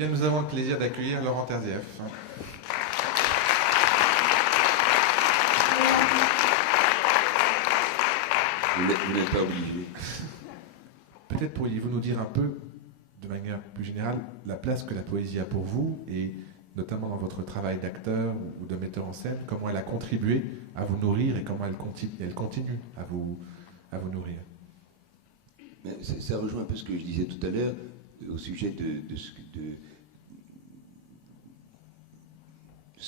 bien, nous avons le plaisir d'accueillir Laurent Terzieff. Vous n'êtes pas obligé. Peut-être pourriez-vous nous dire un peu, de manière plus générale, la place que la poésie a pour vous, et notamment dans votre travail d'acteur ou de metteur en scène, comment elle a contribué à vous nourrir et comment elle continue à vous nourrir. Mais ça rejoint un peu ce que je disais tout à l'heure au sujet de ce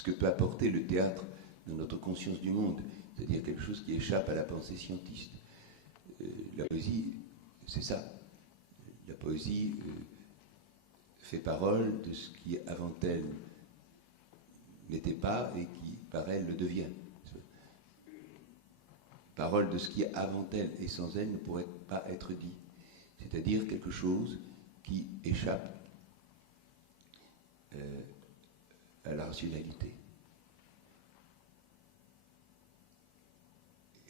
que peut apporter le théâtre dans notre conscience du monde, c'est-à-dire quelque chose qui échappe à la pensée scientiste. La poésie, c'est ça. La poésie fait parole de ce qui, avant elle, n'était pas et qui, par elle, le devient. Parole de ce qui, avant elle et sans elle, ne pourrait pas être dit. C'est-à-dire quelque chose qui échappe à la rationalité.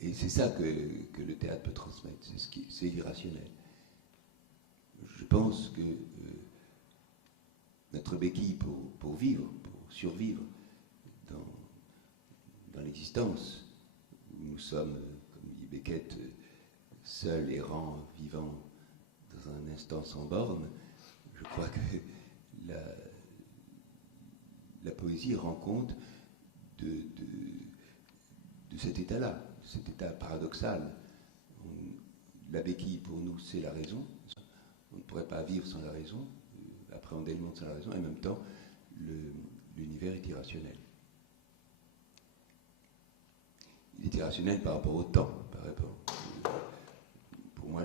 Et c'est ça que le théâtre peut transmettre, c'est l'irrationnel. Je pense que notre béquille pour vivre, pour survivre dans l'existence, où nous sommes, comme dit Beckett, seuls, errants, vivants dans un instant sans borne, je crois que la poésie rend compte de cet état-là, cet état paradoxal. La béquille, pour nous, c'est la raison. On ne pourrait pas vivre sans la raison, appréhender le monde sans la raison, et en même temps, l'univers est irrationnel. Il est irrationnel par rapport au temps, par rapport. Pour moi,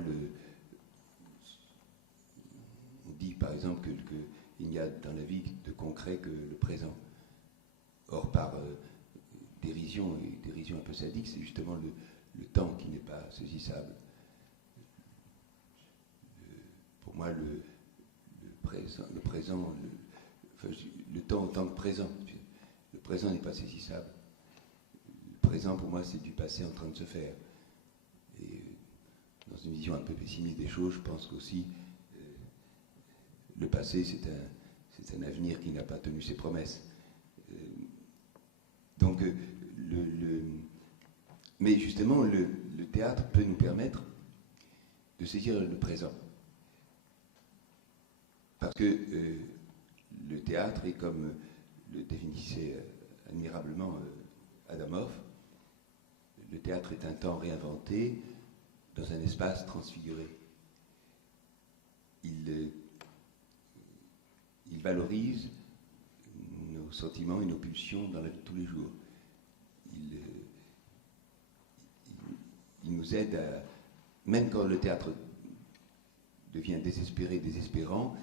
on dit par exemple qu'il n'y a dans la vie de concret que le présent. Or, par dérision, et dérision un peu sadique, c'est justement le temps qui n'est pas saisissable. Pour moi, le temps en tant que présent. Le présent n'est pas saisissable. Le présent, pour moi, c'est du passé en train de se faire. Et dans une vision un peu pessimiste des choses, je pense qu'aussi, le passé, c'est un avenir qui n'a pas tenu ses promesses. Donc, mais justement, le théâtre peut nous permettre de saisir le présent. Parce que le théâtre est, comme le définissait admirablement Adamov, le théâtre est un temps réinventé dans un espace transfiguré. Il valorise nos sentiments et nos pulsions dans la vie de tous les jours. Il nous aide à, même quand le théâtre devient désespéré, désespérant,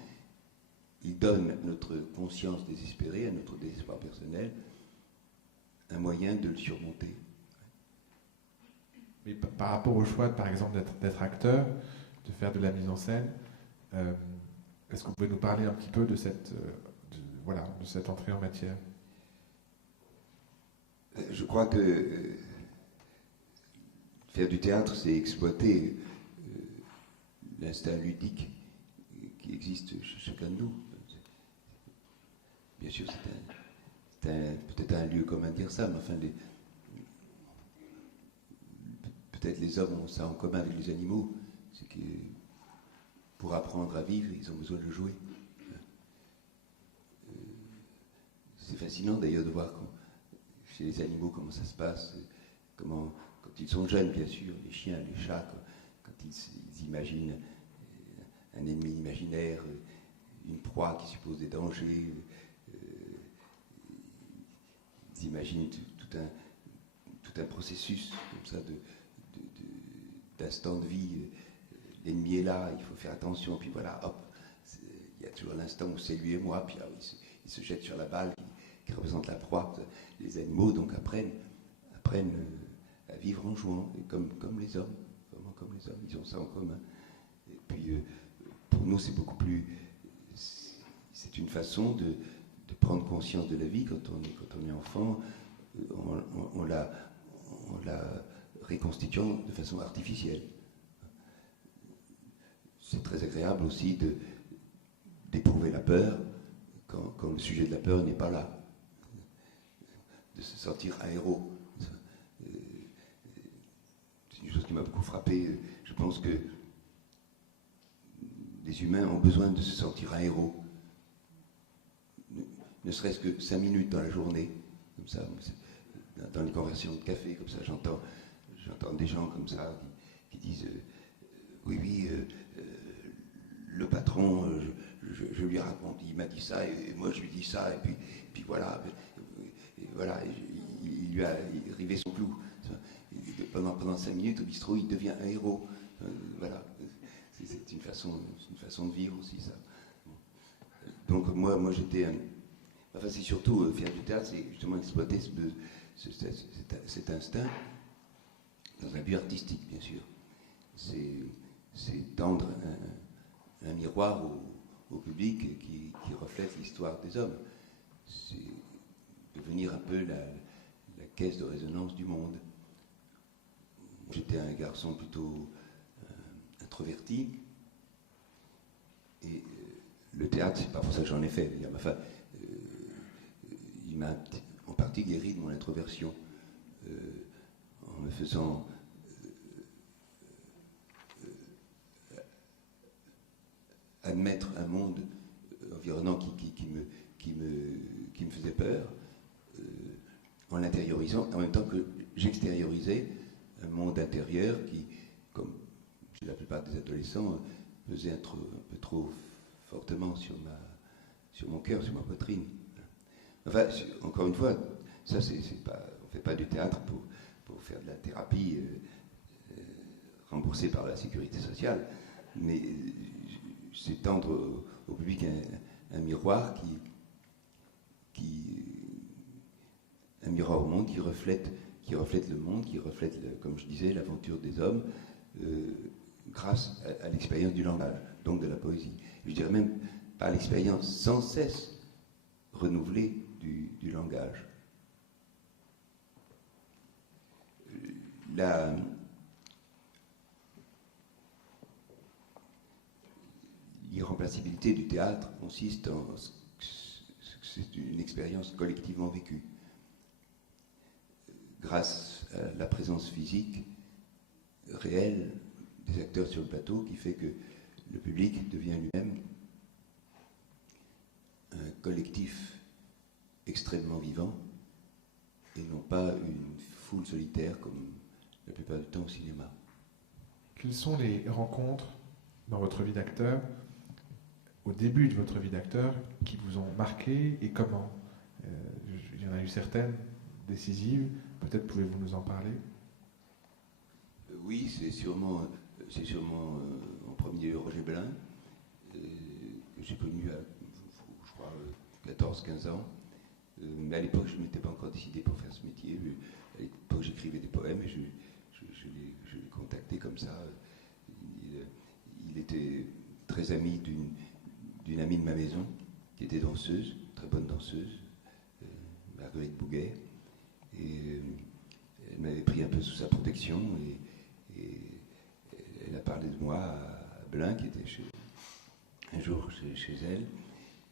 il donne à notre conscience désespérée, à notre désespoir personnel, un moyen de le surmonter. Mais par rapport au choix, par exemple, d'être acteur, de faire de la mise en scène, est-ce que vous pouvez nous parler un petit peu de cette entrée en matière? Je crois que faire du théâtre, c'est exploiter l'instinct ludique qui existe chez chacun de nous. Bien sûr, c'est peut-être un lieu commun de dire ça, mais enfin, peut-être les hommes ont ça en commun avec les animaux, c'est que pour apprendre à vivre, ils ont besoin de jouer. C'est fascinant d'ailleurs de voir chez les animaux comment ça se passe, quand ils sont jeunes, bien sûr, les chiens, les chats, quand ils imaginent un ennemi imaginaire, une proie qui suppose des dangers, ils imaginent tout un processus comme ça d'instant de vie. L'ennemi est là, il faut faire attention, puis voilà, hop, il y a toujours l'instant où c'est lui et moi, puis il se jette sur la balle qui représente la proie. Les animaux donc apprennent à vivre en jouant, et comme les hommes, vraiment comme les hommes, ils ont ça en commun. Et puis pour nous c'est beaucoup plus, c'est une façon de prendre conscience de la vie quand on est enfant, en la reconstituant de façon artificielle. C'est très agréable aussi d'éprouver la peur quand le sujet de la peur n'est pas là, de se sentir un héros. C'est une chose qui m'a beaucoup frappé. Je pense que les humains ont besoin de se sentir un héros. Ne serait-ce que 5 minutes dans la journée, comme ça, dans les conversations de café, comme ça, j'entends des gens comme ça qui disent oui, le patron, je lui raconte, il m'a dit ça, et moi je lui dis ça, et puis voilà, il lui a rivé son clou. Pendant 5 minutes au bistrot, il devient un héros. Voilà, c'est une façon de vivre aussi, ça. Donc moi j'étais enfin, c'est surtout faire du théâtre, c'est justement exploiter cet instinct dans un but artistique, bien sûr. C'est tendre un miroir au public qui reflète l'histoire des hommes. C'est devenir un peu la caisse de résonance du monde. J'étais un garçon plutôt introverti, et le théâtre, c'est pas pour ça que j'en ai fait. Enfin, il m'a en partie guéri de mon introversion, en me faisant admettre un monde environnant qui me faisait peur, en l'intériorisant, en même temps que j'extériorisais un monde intérieur qui, comme chez la plupart des adolescents, pesait un peu trop fortement sur mon cœur, sur ma poitrine. Enfin, encore une fois, ça c'est pas, on ne fait pas du théâtre pour faire de la thérapie remboursée par la sécurité sociale, mais c'est tendre au public un miroir un miroir au monde qui reflète le monde, qui reflète, comme je disais, l'aventure des hommes, grâce à l'expérience du langage, donc de la poésie. Je dirais même par l'expérience sans cesse renouvelée du langage. L'irremplaçabilité du théâtre consiste en ce que c'est une expérience collectivement vécue, grâce à la présence physique réelle des acteurs sur le plateau, qui fait que le public devient lui-même un collectif extrêmement vivant et non pas une foule solitaire comme la plupart du temps au cinéma. Quelles sont les rencontres dans votre vie d'acteur, au début de votre vie d'acteur, qui vous ont marqué et comment? Il y en a eu certaines décisives, peut-être pouvez-vous nous en parler? Oui, c'est sûrement en premier lieu Roger Belin, que j'ai connu à, je crois, 14-15 ans. Mais à l'époque, je ne m'étais pas encore décidé pour faire ce métier. À l'époque, j'écrivais des poèmes et je l'ai contacté comme ça. Il était très ami d'une amie de ma maison, qui était danseuse, très bonne danseuse, Marguerite Bouguet. Et elle m'avait pris un peu sous sa protection et elle a parlé de moi à Belin, qui était un jour chez elle.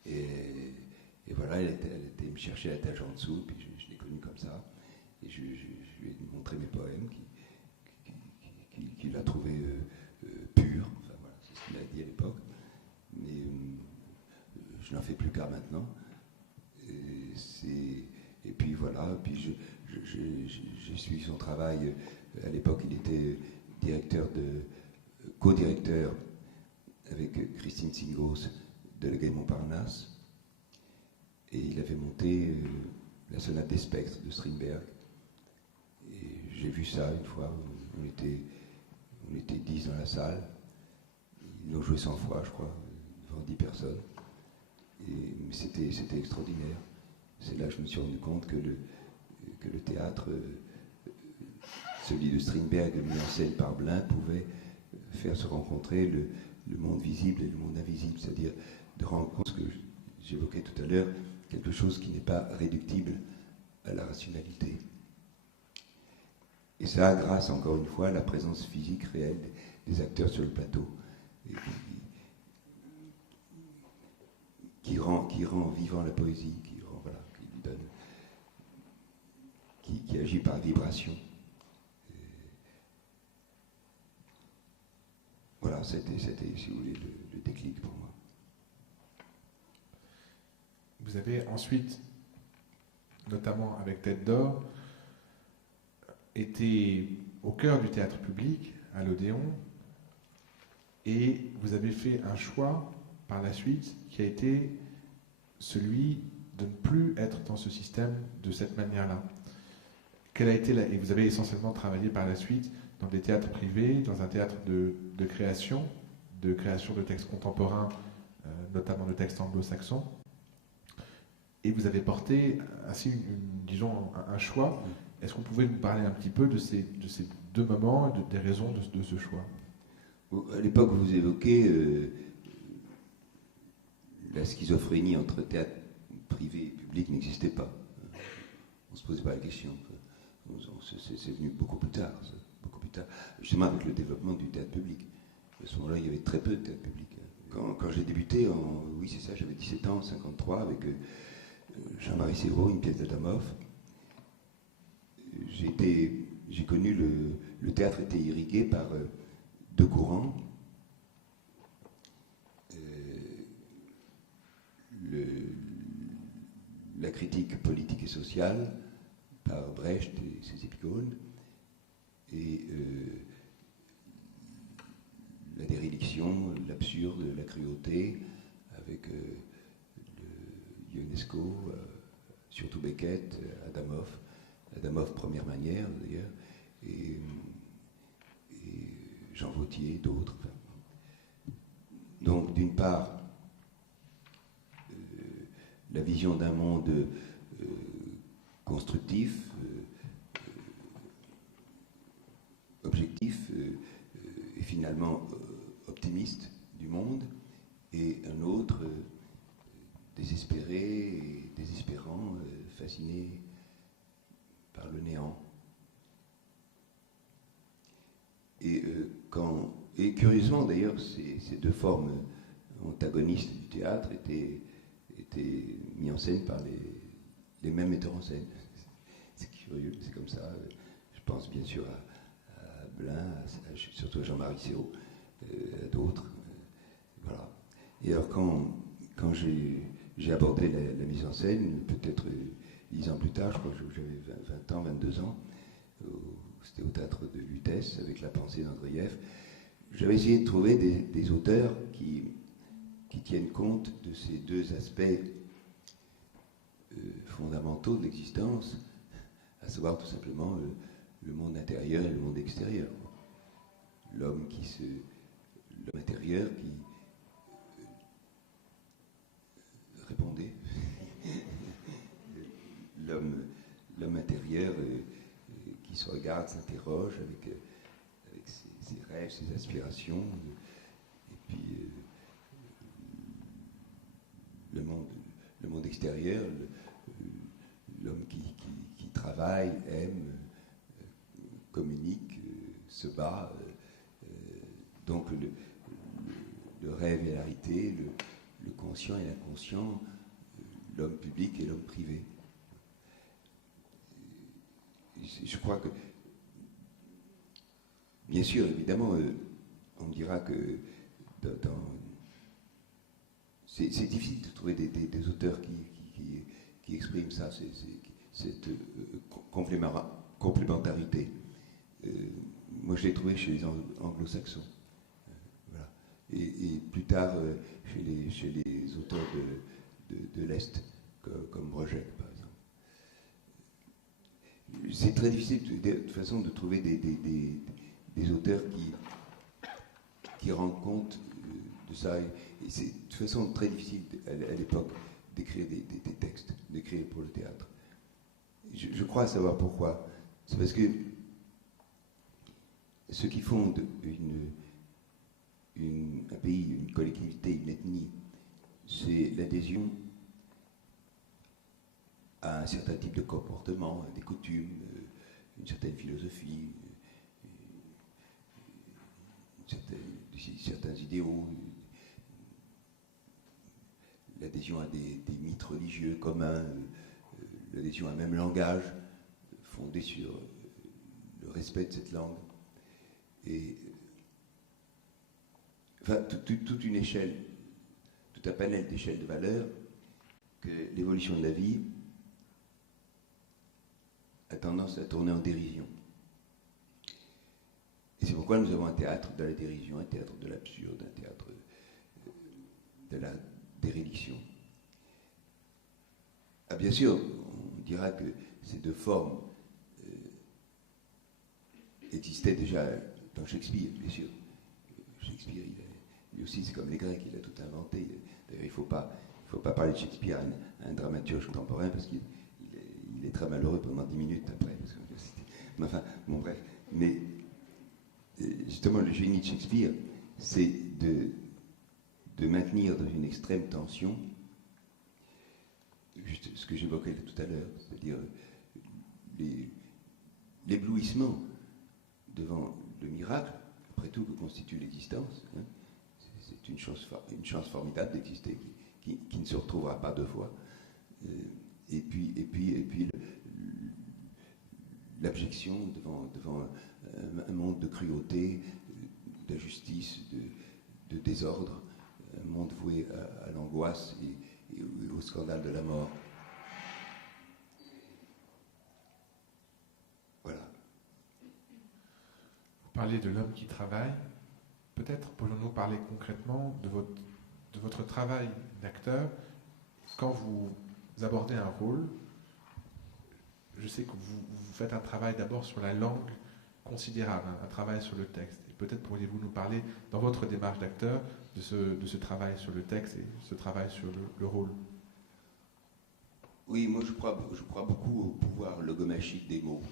Et voilà, elle était me chercher à l'étage en dessous, puis je l'ai connue comme ça. Et je lui ai montré mes poèmes, qu'il a trouvé purs. Enfin voilà, c'est ce qu'il a dit à l'époque. Mais je n'en fais plus qu'à maintenant. Et puis voilà, puis j'ai suivi son travail. À l'époque, il était co-directeur avec Christine Singos de la Gaie Montparnasse. Et il avait monté la sonate des spectres de Strindberg. Et j'ai vu ça une fois, on était 10 dans la salle. Ils l'ont joué 100 fois, je crois, devant 10 personnes. Mais c'était extraordinaire. C'est là que je me suis rendu compte que le théâtre, celui de Strindberg, mis en scène par Belin, pouvait faire se rencontrer le monde visible et le monde invisible, c'est-à-dire de rendre compte ce que j'évoquais tout à l'heure, quelque chose qui n'est pas réductible à la rationalité. Et ça, grâce, encore une fois, à la présence physique réelle des acteurs sur le plateau, et qui rend vivant la poésie, qui lui donne, qui agit par vibration. Voilà, c'était, si vous voulez, le déclic pour moi. Vous avez ensuite, notamment avec Tête d'Or, été au cœur du théâtre public, à l'Odéon, et vous avez fait un choix par la suite qui a été celui de ne plus être dans ce système de cette manière-là. Et vous avez essentiellement travaillé par la suite dans des théâtres privés, dans un théâtre de création de textes contemporains, notamment de textes anglo-saxons. Et vous avez porté ainsi, disons, un choix. Est-ce qu'on pouvait nous parler un petit peu de ces deux moments et des raisons de ce choix? À l'époque, vous évoquez la schizophrénie entre théâtre privé et public n'existait pas. On ne se posait pas la question. C'est venu beaucoup plus tard, justement avec le développement du théâtre public. À ce moment-là, il y avait très peu de théâtre public. Quand j'ai débuté, j'avais 17 ans, en 1953, avec Jean-Marie Séraud, une pièce d'Adamov. J'ai connu le théâtre était irrigué par deux courants. La critique politique et sociale par Brecht et ses épigones, et la déréliction, l'absurde, la cruauté, avec Ionesco, surtout Beckett, Adamov première manière d'ailleurs, et Jean Vauthier, d'autres. Donc d'une part, la vision d'un monde constructif, objectif et finalement optimiste du monde, et un autre désespéré et désespérant, fasciné par le néant. Et curieusement d'ailleurs, ces deux formes antagonistes du théâtre étaient mis en scène par les mêmes metteurs en scène. C'est curieux, c'est comme ça. Je pense bien sûr à Blin, surtout à Jean-Marie Séraud, à d'autres. Voilà. Et alors quand j'ai abordé la mise en scène, peut-être 10 ans plus tard, je crois que j'avais 20 ans, 22 ans, c'était au théâtre de Lutèce, avec La pensée d'Andreïev, j'avais essayé de trouver des auteurs qui tiennent compte de ces deux aspects fondamentaux de l'existence, à savoir tout simplement le monde intérieur et le monde extérieur. L'homme intérieur qui répondait, l'homme intérieur qui se regarde, s'interroge avec ses rêves, ses aspirations, et puis le monde extérieur, l'homme qui travaille, aime, communique, se bat. Donc le rêve et la réalité, le conscient et l'inconscient, l'homme public et l'homme privé. Je crois que, bien sûr, évidemment, on me dira que c'est difficile de trouver des auteurs qui expriment ça, cette complémentarité. Moi, je l'ai trouvé chez les anglo-saxons. Voilà. Et plus tard, chez les auteurs de l'Est, comme Brejec, par exemple. C'est très difficile de toute façon de trouver des auteurs qui rendent compte de ça. Et c'est de toute façon très difficile à l'époque d'écrire des textes, d'écrire pour le théâtre. Je crois savoir pourquoi. C'est parce que ce qui fonde un pays, une collectivité, une ethnie, c'est l'adhésion à un certain type de comportement, à des coutumes, une certaine philosophie, certains idéaux, l'adhésion à des mythes religieux communs, l'adhésion à un même langage, fondé sur le respect de cette langue. Et enfin, toute une échelle, tout un panel d'échelles de valeurs que l'évolution de la vie a tendance à tourner en dérision. Et c'est pourquoi nous avons un théâtre de la dérision, un théâtre de l'absurde, un théâtre de la déréliction. Ah, bien sûr, on dira que ces deux formes existaient déjà dans Shakespeare, bien sûr. Shakespeare, lui aussi, c'est comme les Grecs, il a tout inventé. D'ailleurs, il ne faut pas parler de Shakespeare à un dramaturge contemporain parce qu'il est très malheureux pendant 10 minutes après. Mais enfin, bon, bref. Mais justement, le génie de Shakespeare, c'est de maintenir dans une extrême tension, juste ce que j'évoquais tout à l'heure, c'est-à-dire l'éblouissement devant le miracle, après tout, que constitue l'existence. Hein. C'est une chance formidable d'exister, qui ne se retrouvera pas deux fois. Et puis l'abjection devant un monde de cruauté, d'injustice, de désordre, un monde voué à l'angoisse et au scandale de la mort. Voilà. Vous parlez de l'homme qui travaille. Peut-être pourrions-nous parler concrètement de votre travail d'acteur quand vous abordez un rôle. Je sais que vous faites un travail d'abord sur la langue considérable, un travail sur le texte. Et peut-être pourriez-vous nous parler, dans votre démarche d'acteur, de ce travail sur le texte et ce travail sur le rôle. Oui, moi je crois beaucoup au pouvoir logomachique des mots.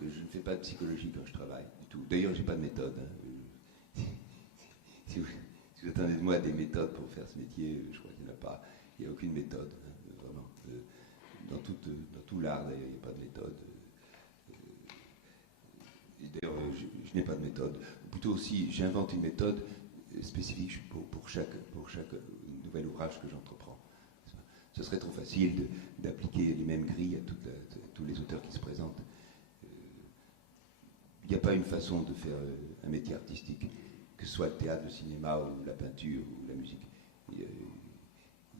Je ne fais pas de psychologie quand je travaille du tout. D'ailleurs, je n'ai pas de méthode. Hein. Si vous attendez de moi des méthodes pour faire ce métier, je crois qu'il n'y en a pas. Il n'y a aucune méthode, hein, vraiment. Dans tout l'art, d'ailleurs, il n'y a pas de méthode. Et d'ailleurs, je n'ai pas de méthode. Plutôt aussi, j'invente une méthode spécifique pour chaque nouvel ouvrage que j'entreprends. Ce serait trop facile d'appliquer les mêmes grilles à tous les auteurs qui se présentent. Il n'y a pas une façon de faire un métier artistique, que ce soit le théâtre, le cinéma, ou la peinture, ou la musique. Il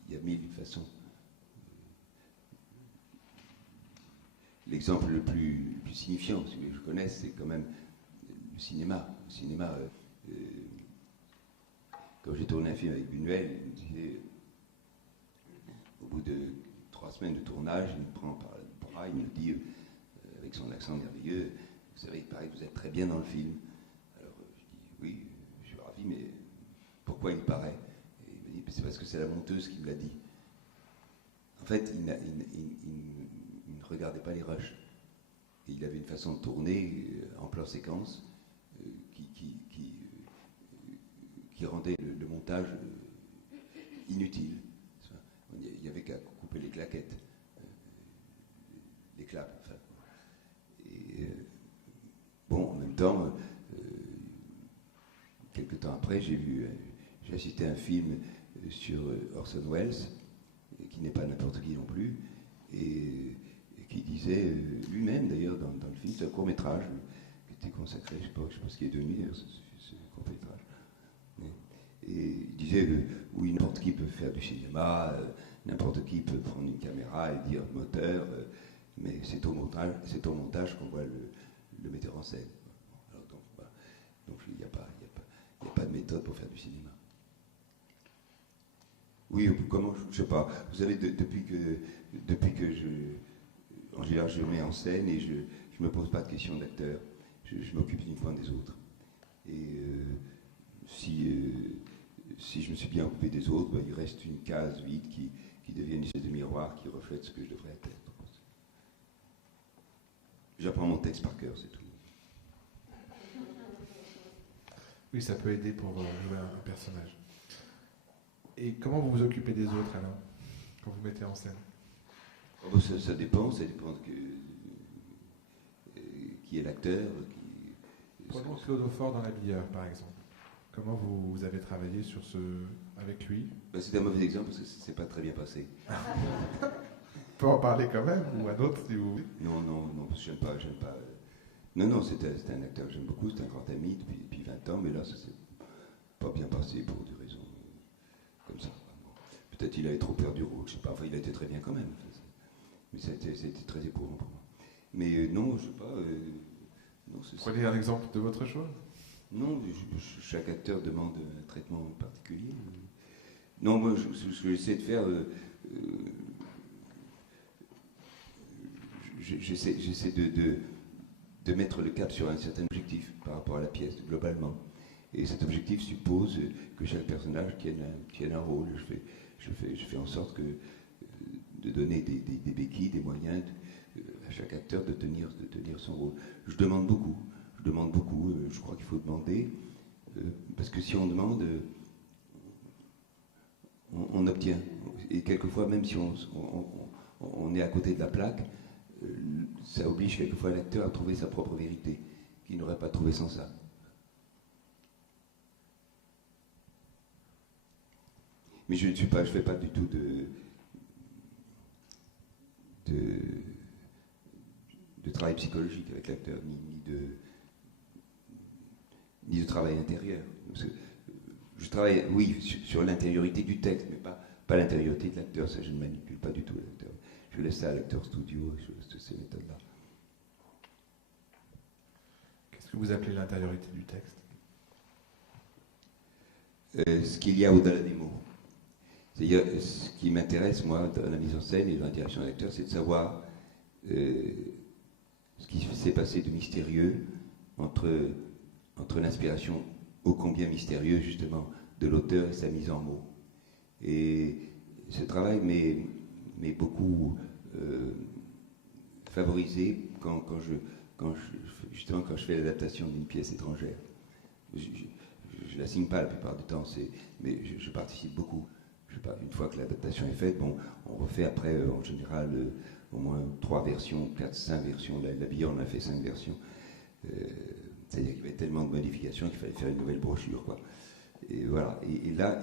y a mille façons. L'exemple le plus signifiant, celui que je connais, c'est quand même le cinéma. Le cinéma, quand j'ai tourné un film avec Buñuel, il me disait, au bout de 3 semaines de tournage, il me prend par le bras, il me dit, avec son accent merveilleux, vous savez, il paraît que vous êtes très bien dans le film. Alors je dis, oui, je suis ravi, mais pourquoi il paraît? Et il me dit, c'est parce que c'est la monteuse qui me l'a dit. En fait, il ne regardait pas les rushs. Et il avait une façon de tourner en plan séquence qui rendait le montage inutile. Il n'y avait qu'à couper les claquettes, les claps. Enfin. Et bon, en même temps, quelques temps après, j'ai assisté à un film sur Orson Welles, qui n'est pas n'importe qui non plus, et qui disait lui-même d'ailleurs dans le film, c'est un court-métrage qui était consacré, je ne sais pas ce qui est devenu d'ailleurs ce court-métrage. Et il disait oui, n'importe qui peut faire du cinéma, n'importe qui peut prendre une caméra et dire moteur, mais c'est au montage qu'on voit le metteur en scène. Alors donc il n'y a pas de méthode pour faire du cinéma. Oui, comment, je ne sais pas. Vous savez, depuis que en général, je mets en scène et je ne me pose pas de questions d'acteur. Je m'occupe uniquement des autres. Et si je me suis bien occupé des autres, il reste une case vide qui devient une espèce de miroir qui reflète ce que je devrais être. J'apprends mon texte par cœur, c'est tout. Oui, ça peut aider pour jouer un personnage. Et comment vous vous occupez des autres alors, quand vous mettez en scène? Ça dépend de qui est l'acteur. Prenons Claude Aufort dans l'habilleur, par exemple. Comment vous avez travaillé sur avec lui? C'est un mauvais exemple parce que ça s'est pas très bien passé. On peut en parler quand même, ou un autre si vous voulez. Non, parce que j'aime pas. Non, c'était un acteur que j'aime beaucoup, c'est un grand ami depuis 20 ans, mais là, ça s'est pas bien passé pour des raisons comme ça. Peut-être il avait trop peur du rôle, je sais pas, enfin il a été très bien quand même. Mais ça a été très éprouvant pour moi. Mais non, je sais pas. Prenez un exemple de votre choix. Non, chaque acteur demande un traitement particulier. Non, moi, ce que j'essaie de faire, j'essaie de mettre le cap sur un certain objectif par rapport à la pièce, globalement. Et cet objectif suppose que chaque personnage tienne un rôle. Je fais en sorte de donner des béquilles, des moyens à chaque acteur de tenir son rôle. Je demande beaucoup, je crois qu'il faut demander, parce que si on demande, on obtient. Et quelquefois, même si on est à côté de la plaque, ça oblige quelquefois l'acteur à trouver sa propre vérité, qu'il n'aurait pas trouvé sans ça. Mais je ne fais pas du tout de travail psychologique avec l'acteur, ni de travail intérieur. Parce que je travaille, oui, sur l'intériorité du texte, mais pas l'intériorité de l'acteur. Ça, je ne manipule pas du tout l'acteur. Je laisse ça à l'acteur studio, je laisse ces méthodes-là. Qu'est-ce que vous appelez l'intériorité du texte? Ce qu'il y a au-delà des mots. C'est-à-dire, ce qui m'intéresse, moi, dans la mise en scène et dans l'interaction avec l'acteur, c'est de savoir ce qui s'est passé de mystérieux entre l'inspiration ô combien mystérieuse, justement, de l'auteur et sa mise en mots. Et ce travail m'est beaucoup favorisé quand je fais l'adaptation d'une pièce étrangère. Je la signe pas la plupart du temps, mais je participe beaucoup. Une fois que l'adaptation est faite, on refait après, en général, au moins 3 versions, 4, 5 versions. La Billon, on a fait 5 versions. C'est-à-dire qu'il y avait tellement de modifications qu'il fallait faire une nouvelle brochure, quoi. Et voilà. Et là,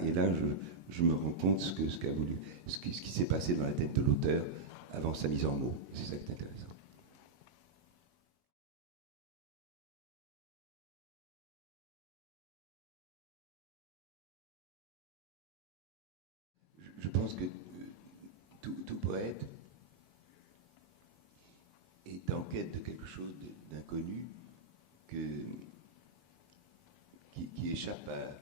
je me rends compte ce qui s'est passé dans la tête de l'auteur avant sa mise en mots. C'est ça qui est intéressant. Je pense que tout poète est en quête de quelque chose d'inconnu qui échappe à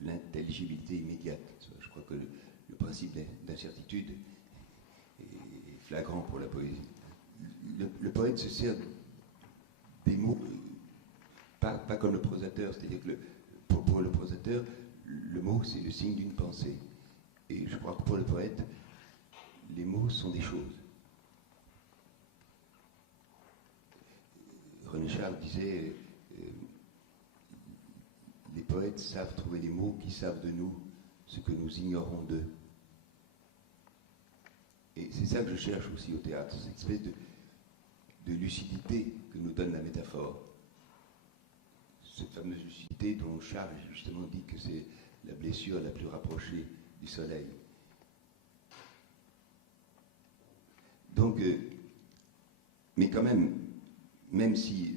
l'intelligibilité immédiate. Je crois que le principe d'incertitude est flagrant pour la poésie. Le poète se sert des mots, pas comme le prosateur, c'est-à-dire que pour le prosateur, le mot c'est le signe d'une pensée. Et je crois que pour le poète, les mots sont des choses. René Char disait les poètes savent trouver les mots qui savent de nous ce que nous ignorons d'eux. Et c'est ça que je cherche aussi au théâtre, cette espèce de lucidité que nous donne la métaphore. Cette fameuse lucidité dont Char justement dit que c'est la blessure la plus rapprochée du soleil. Donc, mais quand même si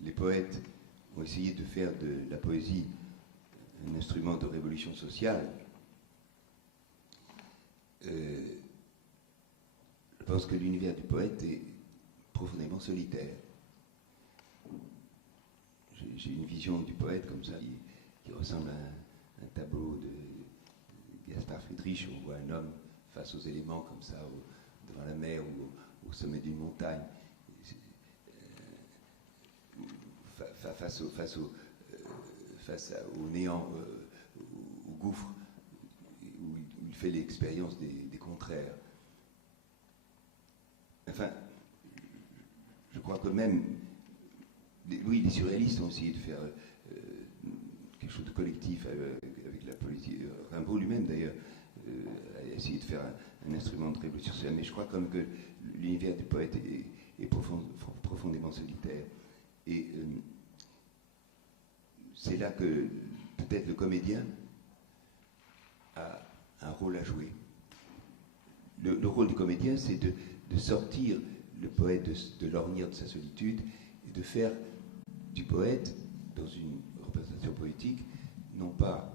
les poètes ont essayé de faire de la poésie un instrument de révolution sociale, je pense que l'univers du poète est profondément solitaire. J'ai une vision du poète comme ça, qui ressemble à un tableau de Gaspard Friedrich, où on voit un homme face aux éléments comme ça, devant la mer ou au sommet d'une montagne, face au néant, au gouffre, où il fait l'expérience des contraires. Enfin, je crois que même, les surréalistes ont essayé de faire quelque chose de collectif avec la politique. Rimbaud lui-même, d'ailleurs, a essayé de faire un instrument de révolution sociale. Mais je crois comme que l'univers du poète est profondément solitaire. Et c'est là que peut-être le comédien a un rôle à jouer. Le rôle du comédien, c'est de sortir le poète de l'ornière de sa solitude et de faire du poète, dans une représentation poétique, non pas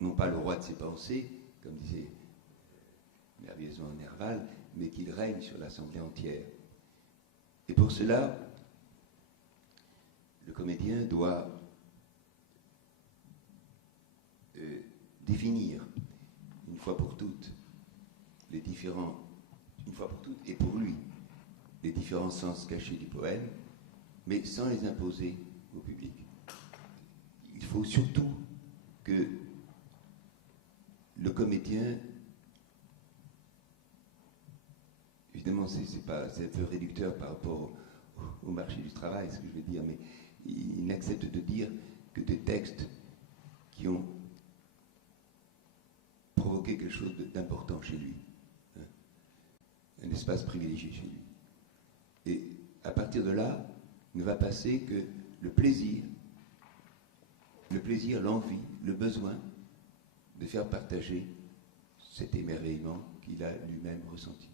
le roi de ses pensées, comme disait merveilleusement Nerval, mais qu'il règne sur l'assemblée entière. Et pour cela, le comédien doit définir, une fois pour toutes, une fois pour toutes, et pour lui, les différents sens cachés du poème, mais sans les imposer au public. Il faut surtout que le comédien, évidemment c'est un peu réducteur par rapport au marché du travail, ce que je veux dire, mais il n'accepte de dire que des textes qui ont provoqué quelque chose d'important chez lui, hein, un espace privilégié chez lui. Et à partir de là, ne va passer que le plaisir, l'envie, le besoin de faire partager cet émerveillement qu'il a lui-même ressenti.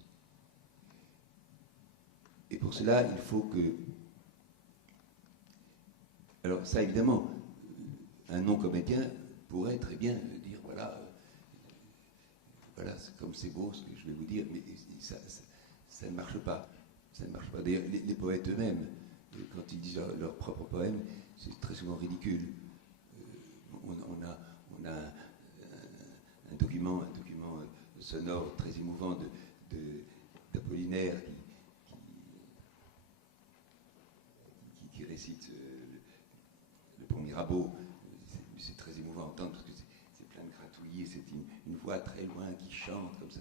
Et pour cela, il faut que... Alors ça, évidemment, un non-comédien pourrait très bien dire, voilà, comme c'est beau ce que je vais vous dire, mais ça ne marche pas. Ça ne marche pas. D'ailleurs, les poètes eux-mêmes, quand ils disent leurs propres poèmes, c'est très souvent ridicule. On a un document sonore très émouvant d'Apollinaire qui récite le pont Mirabeau. C'est très émouvant à entendre parce que c'est plein de gratouillis, c'est une voix très loin qui chante comme ça.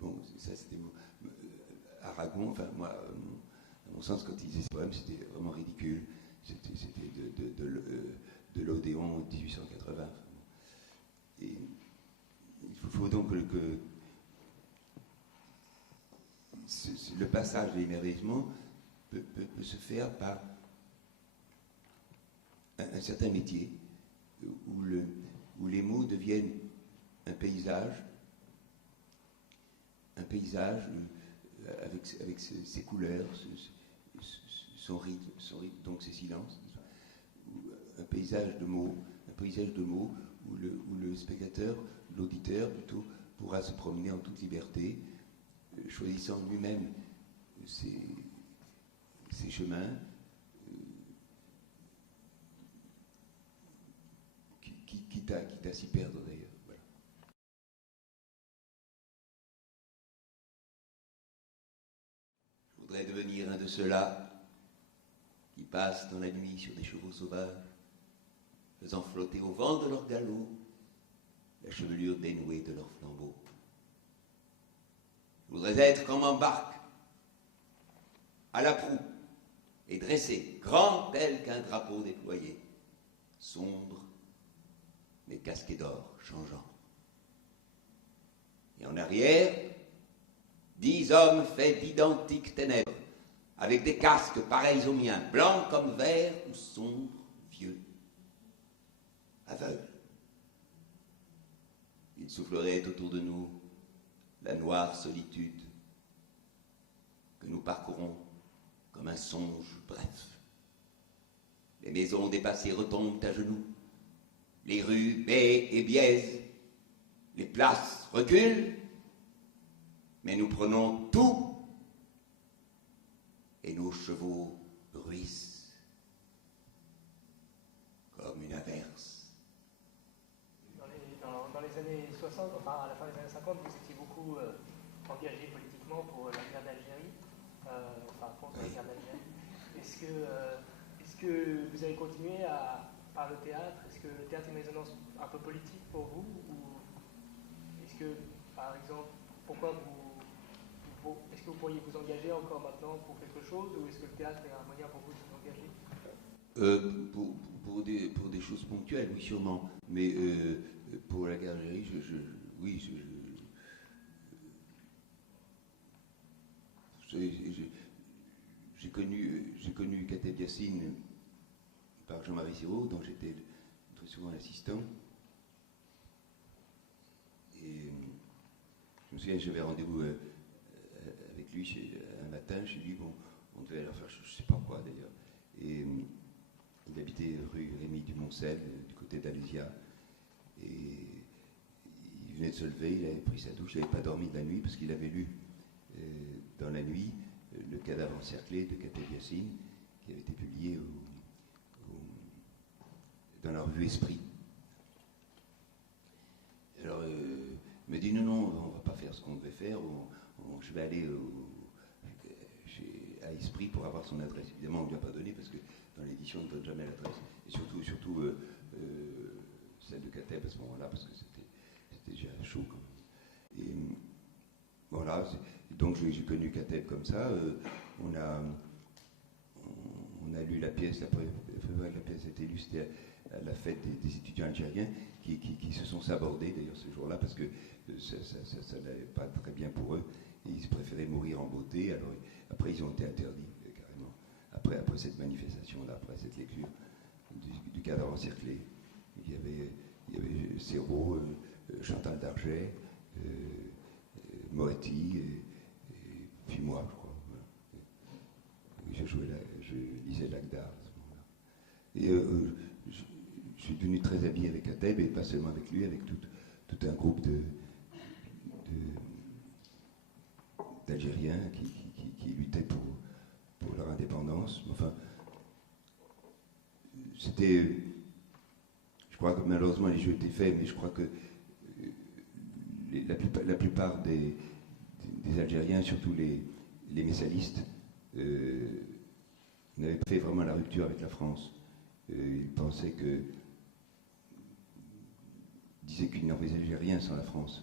Bon, ça c'était Aragon, enfin moi, à mon sens, quand il disait ce poème, c'était vraiment ridicule. C'était de l'Odéon 1880. Et il faut donc que le passage de l'émerveillement peut se faire par un certain métier où les mots deviennent un paysage avec ses couleurs, son rythme, donc ses silences, un paysage de mots où le spectateur, l'auditeur plutôt, pourra se promener en toute liberté, choisissant lui-même ses chemins, quitte à s'y perdre d'ailleurs. Voilà. Je voudrais devenir un de ceux-là qui passent dans la nuit sur des chevaux sauvages, faisant flotter au vent de leur galop la chevelure dénouée de leurs flambeaux. Je voudrais être comme un barque, à la proue, et dressé, grand tel qu'un drapeau déployé, sombre, mais casqué d'or changeant. Et en arrière, 10 hommes faits d'identiques ténèbres, avec des casques pareils aux miens, blancs comme verre ou sombres, vieux, aveugles. Il soufflerait autour de nous la noire solitude que nous parcourons comme un songe bref. Les maisons dépassées retombent à genoux, les rues baient et biaisent, les places reculent, mais nous prenons tout et nos chevaux bruissent comme une averse. Dans les années 60, enfin à la fin des années 50, vous étiez beaucoup engagé politiquement pour la guerre d'Algérie, contre la guerre d'Algérie. Est-ce que vous avez continué par le théâtre? Est-ce que le théâtre est une résonance un peu politique pour vous? Ou est-ce que, par exemple, est-ce que vous pourriez vous engager encore maintenant pour quelque chose? Ou est-ce que le théâtre est un moyen pour vous de vous engager? Pour des choses ponctuelles, oui, sûrement. Mais pour la guerre d'Algérie, j'ai connu Kateb Yassine par Jean-Marie Siraud, dont j'étais très souvent l'assistant. Et je me souviens, j'avais rendez-vous avec lui un matin chez lui. Bon, on devait aller faire je ne sais pas quoi d'ailleurs. Et il habitait rue Rémy du Moncel, du côté d'Alésia. Et il venait de se lever, il avait pris sa douche, il n'avait pas dormi de la nuit parce qu'il avait lu dans la nuit Le cadavre encerclé de Kateb Yassine, qui avait été publié dans la revue Esprit. Alors, il m'a dit non, on ne va pas faire ce qu'on devait faire, je vais aller à Esprit pour avoir son adresse. Évidemment, on ne lui a pas donné parce que dans l'édition, on ne donne jamais l'adresse. Et surtout celle de Kateb à ce moment-là, parce que c'était déjà chaud quand même. Et voilà, donc j'ai connu Kateb comme ça. On a lu la pièce, la pièce a été lue, c'était à la fête des étudiants algériens qui se sont sabordés d'ailleurs ce jour-là parce que ça n'allait pas très bien pour eux et ils préféraient mourir en beauté. Alors après ils ont été interdits carrément. Après cette manifestation-là, après cette lecture du cadavre encerclé, il y avait Serrault, Chantal Darget, Moretti et puis moi, je crois. Voilà. Je lisais Lagdar à ce moment-là. Et je suis devenu très ami avec Kateb, et pas seulement avec lui, avec tout un groupe d'Algériens qui luttaient pour leur indépendance. Enfin, c'était... Je crois que malheureusement les jeux étaient faits, mais je crois que la plupart des Algériens, surtout les messalistes, n'avaient pas fait vraiment la rupture avec la France. Ils pensaient disaient qu'ils n'envisageaient rien sans la France.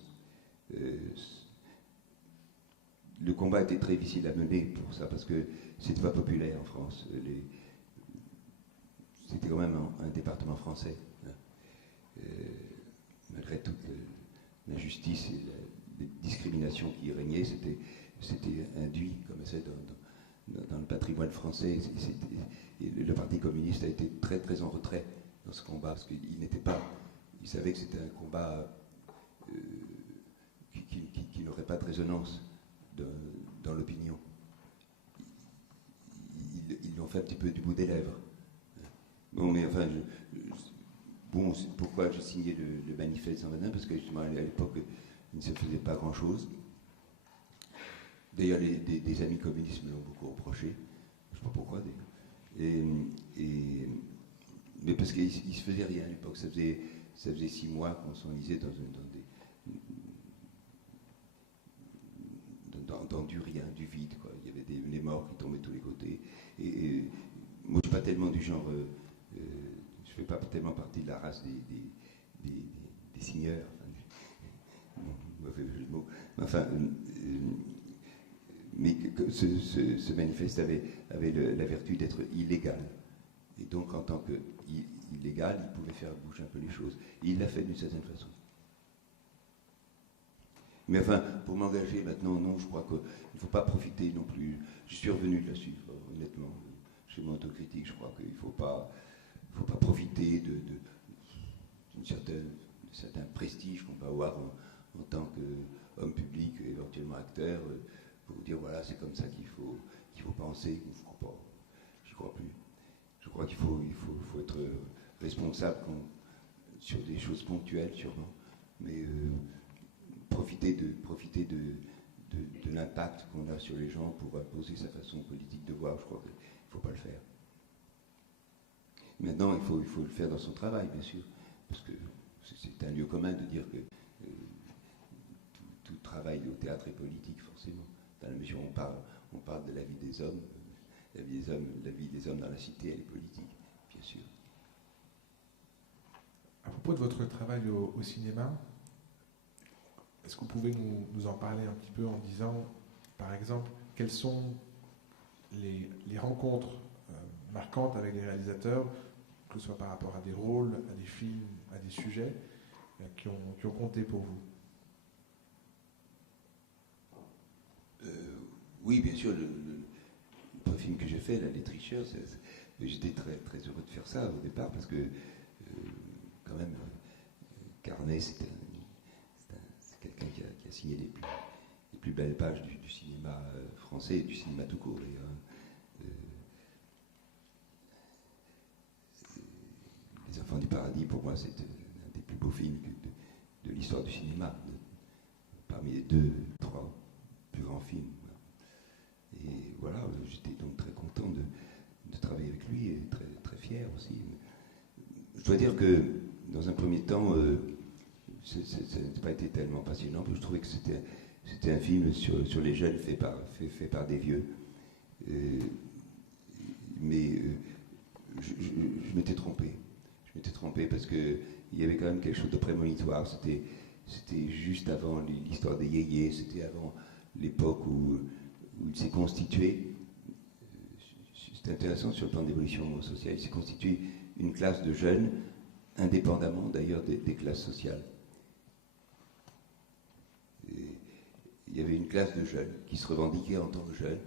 Le combat était très difficile à mener pour ça, parce que c'était pas populaire en France. C'était quand même un département français. Malgré toute l'injustice et les discriminations qui y régnaient, c'était induit comme ça dans le patrimoine français. Et le Parti communiste a été très très en retrait dans ce combat, parce qu'il n'était pas... Il savait que c'était un combat qui n'aurait pas de résonance dans l'opinion. Ils l'ont fait un petit peu du bout des lèvres. Bon, mais enfin, pourquoi j'ai signé le manifeste 121 ? Parce que justement, à l'époque, il ne se faisait pas grand-chose. D'ailleurs, des amis communistes me l'ont beaucoup reproché. Je ne sais pas pourquoi, d'ailleurs. Mais parce qu'il ne se faisait rien à l'époque. Ça faisait 6 mois qu'on s'enlisait dans du rien, du vide, quoi. Il y avait des morts qui tombaient de tous les côtés. Et moi, je ne suis pas tellement du genre... je ne fais pas tellement partie de la race des signeurs. Mauvais jeu de mots. Enfin... mais ce manifeste avait la vertu d'être illégal. Et donc, en tant qu'illégal, il pouvait faire bouger un peu les choses. Et il l'a fait d'une certaine façon. Mais enfin, pour m'engager maintenant, non, je crois qu'il ne faut pas profiter non plus. Je suis revenu de la suivre, honnêtement. Chez mon autocritique, je crois qu'il ne faut pas profiter d'un certain prestige qu'on peut avoir en tant qu'homme public, éventuellement acteur, pour dire voilà, c'est comme ça qu'il faut penser. Je ne crois pas. Je ne crois plus. Je crois qu'il faut être responsable sur des choses ponctuelles, sûrement, mais profiter de l'impact qu'on a sur les gens pour imposer sa façon politique de voir, je crois qu'il ne faut pas le faire. Maintenant, il faut le faire dans son travail, bien sûr, parce que c'est un lieu commun de dire que tout travail au théâtre est politique, forcément. Dans la mesure où on parle de la vie des hommes, la vie des hommes dans la cité, elle est politique, bien sûr. À propos de votre travail au cinéma, est-ce que vous pouvez nous en parler un petit peu en disant, par exemple, quelles sont les rencontres marquantes avec les réalisateurs, que ce soit par rapport à des rôles, à des films, à des sujets, qui ont compté pour vous ? Oui, bien sûr, le film que j'ai fait, là, Les Tricheurs, J'étais très, très heureux de faire ça au départ, parce que, quand même, Carnet, c'est quelqu'un qui a signé les plus belles pages du cinéma français et du cinéma tout court, d'ailleurs. Les Enfants du Paradis, pour moi, c'est un des plus beaux films de l'histoire du cinéma, parmi les 2, 3 plus grands films. Voilà. Et voilà, j'étais donc très content de travailler avec lui et très, très fier aussi. Je dois dire que, dans un premier temps, ça n'a pas été tellement passionnant, parce que je trouvais que c'était un film sur les jeunes fait par des vieux. Mais je m'étais trompé. Je m'étais trompé parce qu'il y avait quand même quelque chose de prémonitoire. C'était juste avant l'histoire des yéyés, c'était avant l'époque où il s'est constitué. C'est intéressant sur le plan d'évolution sociale. Il s'est constitué une classe de jeunes, indépendamment d'ailleurs des classes sociales. Et il y avait une classe de jeunes qui se revendiquaient en tant que jeunes,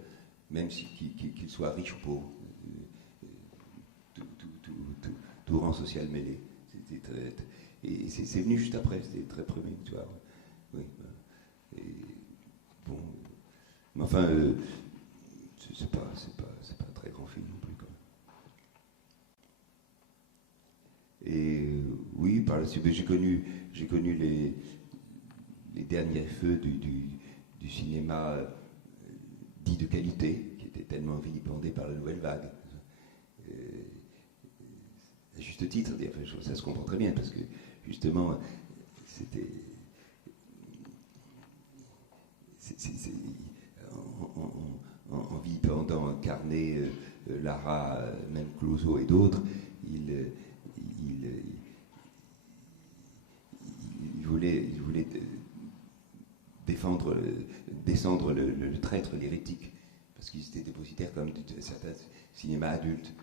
même qu'ils soient riches ou pauvres, tout rang social mêlé. Et c'est venu juste après, c'était très prémonitoire. Oui. Et bon, mais enfin, c'est pas un très grand film non plus, quand même. Et oui, par la suite, j'ai connu les derniers feux du cinéma dit de qualité, qui était tellement vilipendé par la nouvelle vague. À juste titre, ça se comprend très bien, parce que justement, en vilipendant Carnet, Lara, même Clouseau et d'autres, il voulait descendre le traître, l'hérétique, parce qu'ils étaient dépositaires comme de certains cinémas adultes.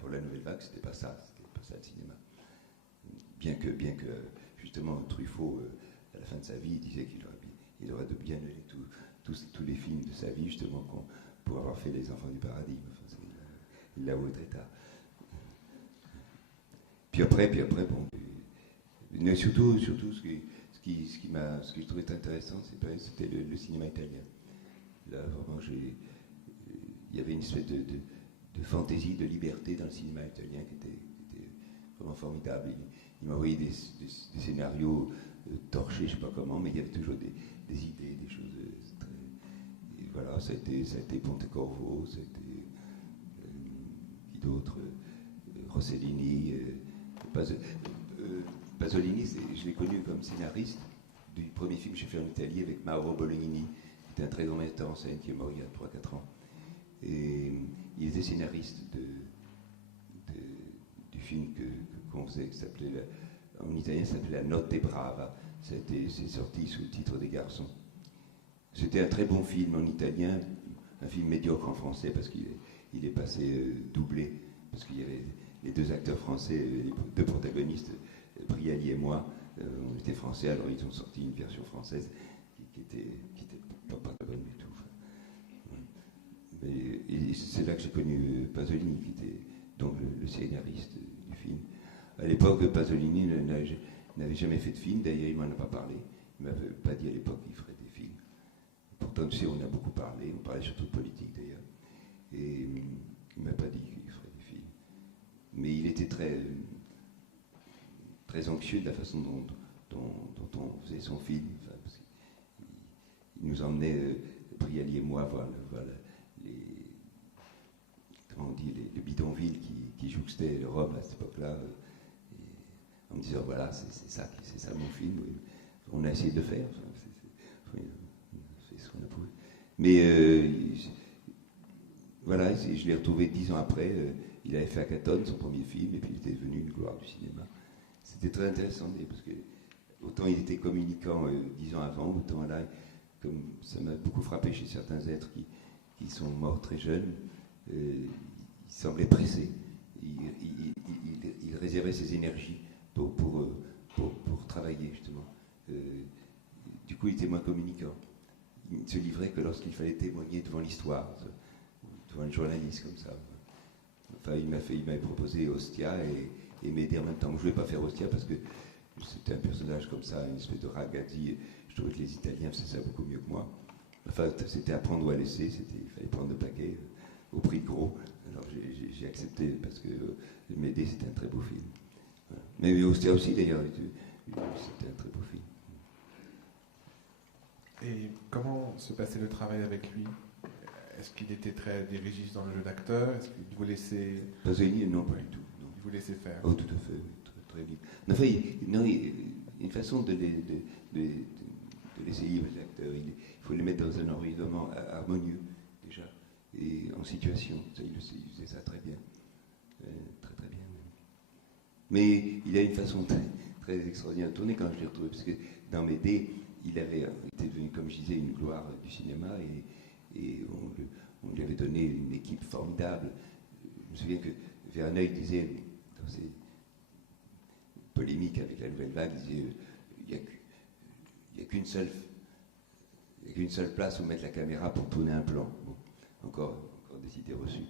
Pour la nouvelle vague, c'était pas ça le cinéma. Bien que justement Truffaut, à la fin de sa vie, disait qu'il aurait de bien aimé tous les films de sa vie, justement, pour avoir fait Les Enfants du Paradis. Enfin, il l'a très tard. Puis après, bon. Mais surtout, ce que je trouvais intéressant, c'était le cinéma italien. Là, vraiment, il y avait une espèce de fantaisie, de liberté dans le cinéma italien qui était vraiment formidable. Il m'a envoyé des scénarios torchés, je ne sais pas comment, mais il y avait toujours des idées, des choses très... Et voilà, ça a été Pontecorvo, ça a été qui d'autre, Rossellini, Pasolini, je l'ai connu comme scénariste du premier film que j'ai fait en Italie avec Mauro Bolognini, qui était un très grand metteur en scène qui est mort il y a 3-4 ans. Et il était scénariste du film qu'on faisait, qui s'appelait, en italien, ça s'appelait La Notte Brava. C'est sorti sous le titre des garçons. C'était un très bon film en italien, un film médiocre en français, parce qu'il est passé doublé, parce qu'il y avait les 2 acteurs français, les 2 protagonistes, Brialy et moi, on était français, alors ils ont sorti une version française qui était pas très bonne du tout. Et c'est là que j'ai connu Pasolini, qui était donc le scénariste du film. À l'époque, Pasolini n'avait jamais fait de film, d'ailleurs il ne m'en a pas parlé. Il ne m'avait pas dit à l'époque qu'il ferait des films. Pourtant, tu sais, on a beaucoup parlé, on parlait surtout de politique d'ailleurs. Et il ne m'a pas dit qu'il ferait des films. Mais il était très, très anxieux de la façon dont on faisait son film. Enfin, parce qu'il nous emmenait, Brialy et moi, voir les bidonvilles qui jouxtaient Rome à cette époque-là, en me disant voilà, c'est ça mon film. Oui. On a essayé de le faire, c'est ce qu'on a prouvé. Mais voilà, je l'ai retrouvé 10 ans après. Il avait fait Hackathon, son premier film, et puis il était devenu une gloire du cinéma. C'était très intéressant, parce que autant il était communicant 10 ans avant, autant là, comme ça m'a beaucoup frappé chez certains êtres qui sont morts très jeunes, il semblait pressé. Il réservait ses énergies pour travailler, justement. Du coup, il était moins communicant. Il ne se livrait que lorsqu'il fallait témoigner devant l'histoire, devant une journaliste comme ça. Enfin, il m'avait proposé Ostia et m'aider en même temps. Je ne voulais pas faire Ostia parce que c'était un personnage comme ça, une espèce de ragazzi. Je trouvais que les Italiens faisaient ça beaucoup mieux que moi. Enfin, c'était à prendre ou à laisser, il fallait prendre le paquet au prix de gros. Alors j'ai accepté parce que Médée, c'était un très beau film. Voilà. Mais Ostia aussi, d'ailleurs, c'était un très beau film. Et comment se passait le travail avec lui? Est-ce qu'il était très dirigiste dans le jeu d'acteur? Est-ce qu'il vous laissait... Pasolini, non, pas du tout. Non. Il vous laissait faire? Oh, tout à fait, oui, très, très libre. Enfin, il y a une façon de laisser libre les acteurs. Il faut les mettre dans un environnement harmonieux, déjà, et en situation. Ça, il faisait ça très bien. Très, très bien. Mais il a une façon très, très extraordinaire de tourner quand je l'ai retrouvé, parce que dans Médée, il était devenu, comme je disais, une gloire du cinéma, et on lui avait donné une équipe formidable. Je me souviens que Verneuil disait, dans ses polémiques avec la Nouvelle Vague, il disait il n'y a qu'une seule place où mettre la caméra pour tourner un plan. Bon, encore des idées reçues.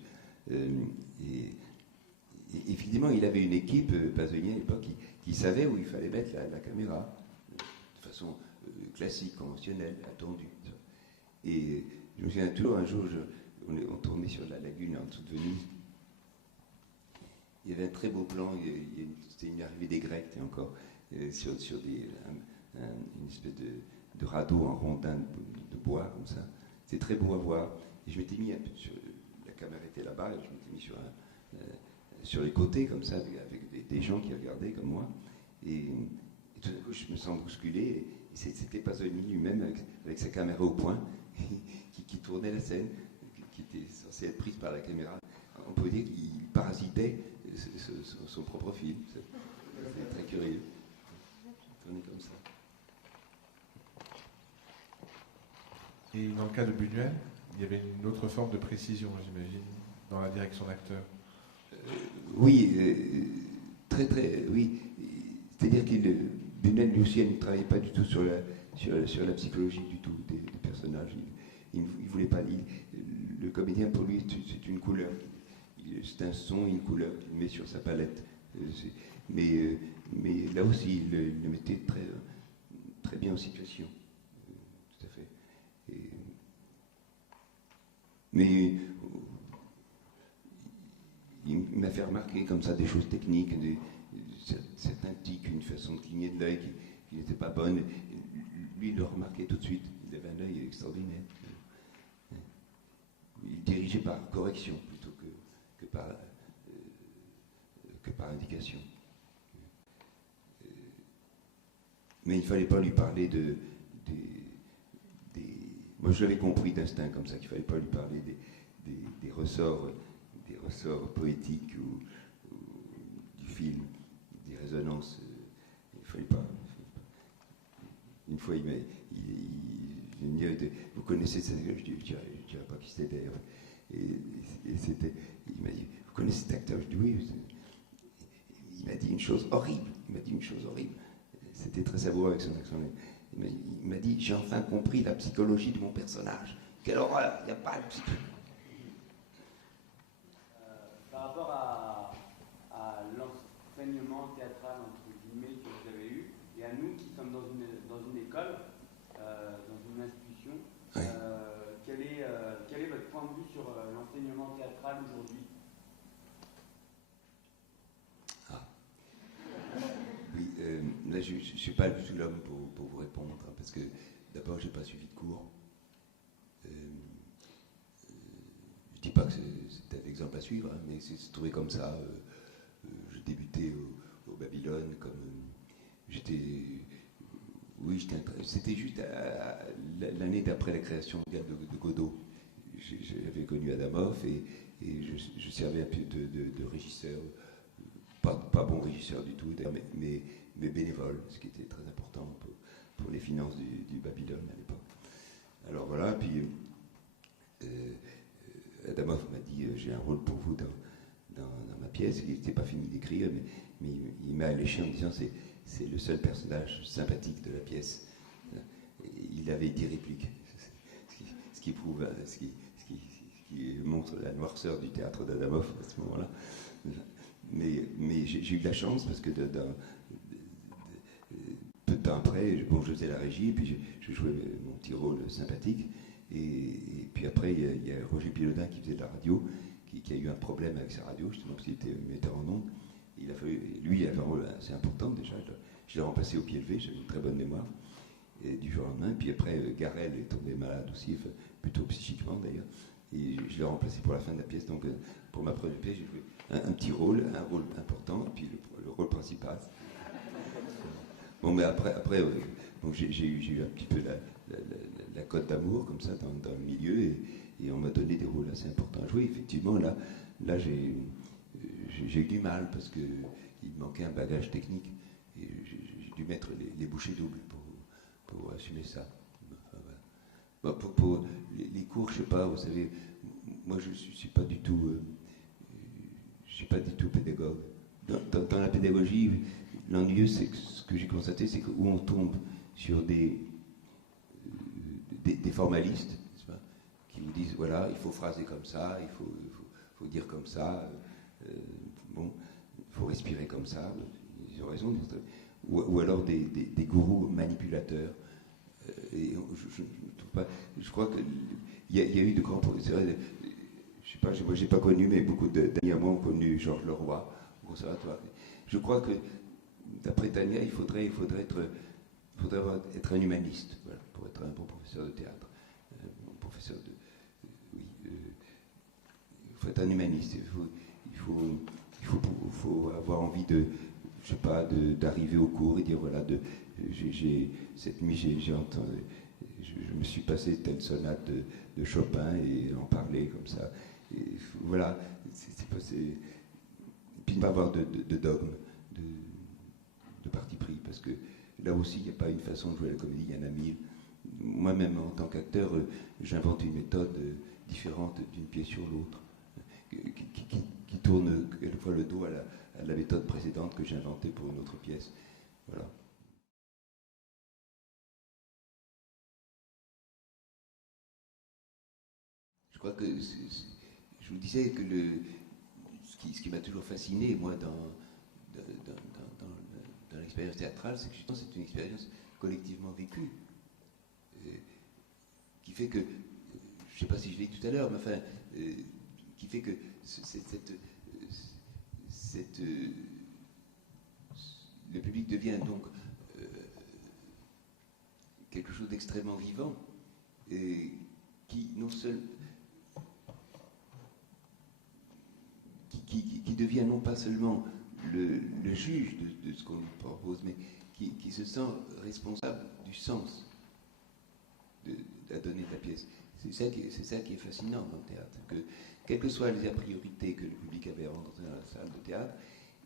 Et finalement, il avait une équipe, Pasolini à l'époque, qui savait où il fallait mettre la caméra, de façon classique, conventionnelle, attendue. Et je me souviens toujours, un jour, on tournait sur la lagune en dessous de Venise. Il y avait un très beau plan, c'était une arrivée des Grecs, et encore, sur une espèce de radeau en rondin de bois, comme ça. C'était très beau à voir. Et je m'étais mis un peu la caméra était là-bas, et je m'étais mis sur les côtés, comme ça, avec des gens qui regardaient comme moi. Et tout d'un coup, je me sens bousculé, et c'était Pasolini lui-même, avec sa caméra au point, qui tournait la scène, qui était censée être prise par la caméra. On peut dire qu'il parasitait son propre film. C'est très curieux. Tourner comme ça. Et dans le cas de Buñuel, il y avait une autre forme de précision, j'imagine, dans la direction d'acteur. Oui, très très, oui. C'est-à-dire que Buñuel lui aussi ne travaillait pas du tout sur la psychologie du tout des personnages. Il voulait pas. Le comédien pour lui c'est une couleur. C'est un son, une couleur qu'il met sur sa palette. Mais là aussi, il le mettait très, très bien en situation. Tout à fait. Mais il m'a fait remarquer comme ça des choses techniques, certains tics, une façon de cligner de l'œil qui n'était pas bonne. Lui, il le remarquait tout de suite. Il avait un œil extraordinaire. Il dirigeait par correction plutôt que par indication. Mais il ne fallait pas lui parler moi, je l'avais compris d'instinct comme ça, qu'il ne fallait pas lui parler des ressorts poétiques ou du film, des résonances. Il ne fallait pas. Une fois, il m'a dit, vous connaissez ça, je ne dirais pas qui c'était d'ailleurs. Et c'était, il m'a dit, vous connaissez cet acteur? Je dis oui. Il m'a dit une chose horrible. C'était très savoureux avec son accent. Il m'a dit, j'ai enfin compris la psychologie de mon personnage. Quelle horreur, il n'y a pas de psychologie. Par rapport à l'enseignement théâtral, entre guillemets, que vous avez eu, et à nous qui sommes dans une école, dans une institution, Oui. Quel est votre point de vue sur l'enseignement théâtral aujourd'hui? Oui, là je ne suis pas du tout l'homme pour vous répondre, hein, parce que d'abord je n'ai pas suivi de cours. Je ne dis pas que c'est un exemple à suivre, hein, mais c'est trouvé comme ça. Je débutais au Babylone, comme c'était juste l'année d'après la création de Godot. J'avais connu Adamov et je servais un peu de régisseur. Pas bon régisseur du tout, mais bénévole, ce qui était très important pour les finances du Babylone à l'époque. Alors voilà, puis Adamov m'a dit j'ai un rôle pour vous dans ma pièce. Il n'était pas fini d'écrire, mais il m'a alléché en me disant c'est le seul personnage sympathique de la pièce. Et il avait 10 répliques, ce qui prouve, ce qui qui montre la noirceur du théâtre d'Adamov à ce moment-là. Mais j'ai eu de la chance parce que peu de temps après, je faisais la régie, et puis je jouais mon petit rôle sympathique. Et puis après, il y a Roger Pilotin qui faisait de la radio, qui a eu un problème avec sa radio, justement parce qu'il était metteur en ondes. Lui, il avait un rôle assez important déjà. Je l'ai remplacé au pied levé, j'avais une très bonne mémoire. Et du jour au lendemain, puis après, Garel est tombé malade aussi, enfin, plutôt psychiquement d'ailleurs. Et je l'ai remplacé pour la fin de la pièce. Donc, pour ma première pièce, j'ai joué un petit rôle, un rôle important, et puis le rôle principal. Bon, mais après donc j'ai eu un petit peu la cote d'amour, comme ça, dans le milieu, et on m'a donné des rôles assez importants à jouer. Effectivement, là j'ai eu du mal, parce qu'il me manquait un bagage technique, et j'ai dû mettre les bouchées doubles pour assumer ça. Enfin, voilà. Bon, pour les cours, je sais pas, vous savez, moi je suis pas du tout, je suis pas du tout pédagogue. Dans la pédagogie, l'ennuyeux, c'est que ce que j'ai constaté, c'est que où on tombe sur des formalistes, n'est-ce pas, qui vous disent voilà, il faut phraser comme ça, il faut dire comme ça, il faut respirer comme ça. Ils ont raison. Ou alors des gourous manipulateurs. Et je crois qu'il y a eu de grands professeurs. Je sais pas, moi j'ai pas connu, mais beaucoup d'amis à moi ont connu Georges Leroy au conservatoire. Je crois que, d'après Tania, il faudrait être un humaniste, voilà, pour être un bon professeur de théâtre. Il faut être un humaniste. Il faut avoir envie de, je sais pas, d'arriver au cours et dire voilà, cette nuit j'ai entendu, je me suis passé telle sonate de Chopin et en parler comme ça. Et voilà, et puis ne pas avoir de dogme, de parti pris, parce que là aussi il n'y a pas une façon de jouer la comédie, il y en a mille. Moi-même en tant qu'acteur, j'invente une méthode différente d'une pièce sur l'autre, qui tourne quelquefois le dos à la méthode précédente que j'ai inventée pour une autre pièce. Voilà. Je crois que je vous disais que ce qui m'a toujours fasciné, moi, dans l'expérience théâtrale, c'est que justement c'est une expérience collectivement vécue, qui fait que, je ne sais pas si je l'ai dit tout à l'heure, mais enfin, qui fait que le public devient donc quelque chose d'extrêmement vivant, et qui non seulement qui devient non pas seulement le juge de ce qu'on lui propose, mais qui se sent responsable du sens à donner de la pièce. C'est ça qui est fascinant dans le théâtre, que quelles que soient les a priorités que le public avait à rentrer dans la salle de théâtre,